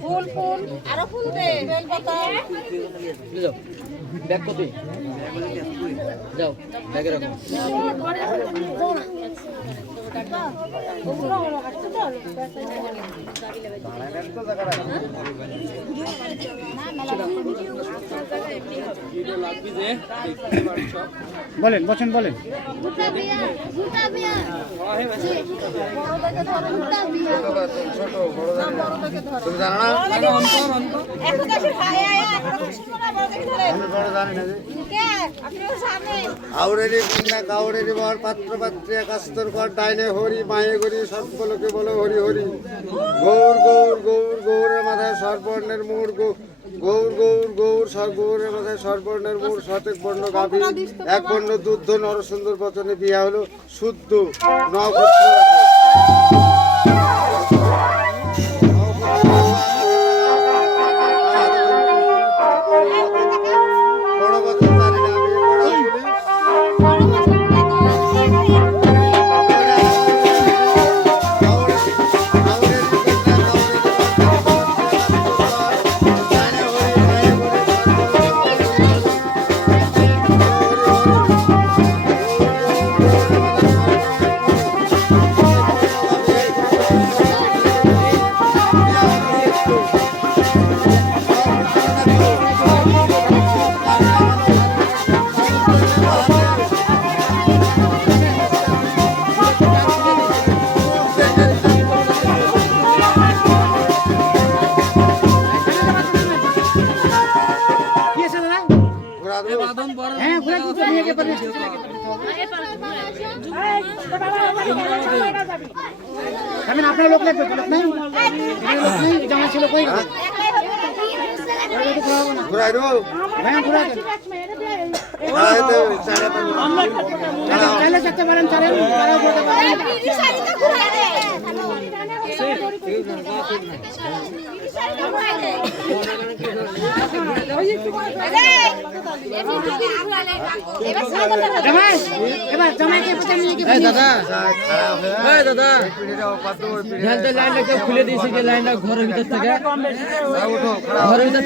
ফুল ফুল আরো ফুল দে বেল পাতা যাও ব্যাগ কপি যাও ব্যাগে রাখো বলেন বচন বলেন আউরেরি কন্যা কাউরেরি বর পাত্র পাত্রী একাস্তর কর ডাইনে হরি মায়ে গরি সর্বলোকে বলো হরি হরি গৌর গৌর গৌর গৌরের মাথায় সর্বর্ণের মূর গৌর গৌর গৌর গৌরের মাথায় সর্বর্ণের মূর শতেক বর্ণ গাভী এক বর্ণ দুধ নরসুন্দর বচনে বিয়া হলো শুদ্ধ নক্ষত্র আপনার লোক লাগবে জামা ছিল কই ঘুরাই দো হ্যাঁ ঘুরাই দেন চাইলে চাইতে পারেন চারেন তারাও বলতে পারেন শাড়িটা ঘুরাই দে এবার জামাইকে পছন্দ নিয়ে কি দাদা দাদা লাইনটা খুলে দিয়েছি যে লাইনটা ঘরের ভিতর থেকে ঘরের ভিতর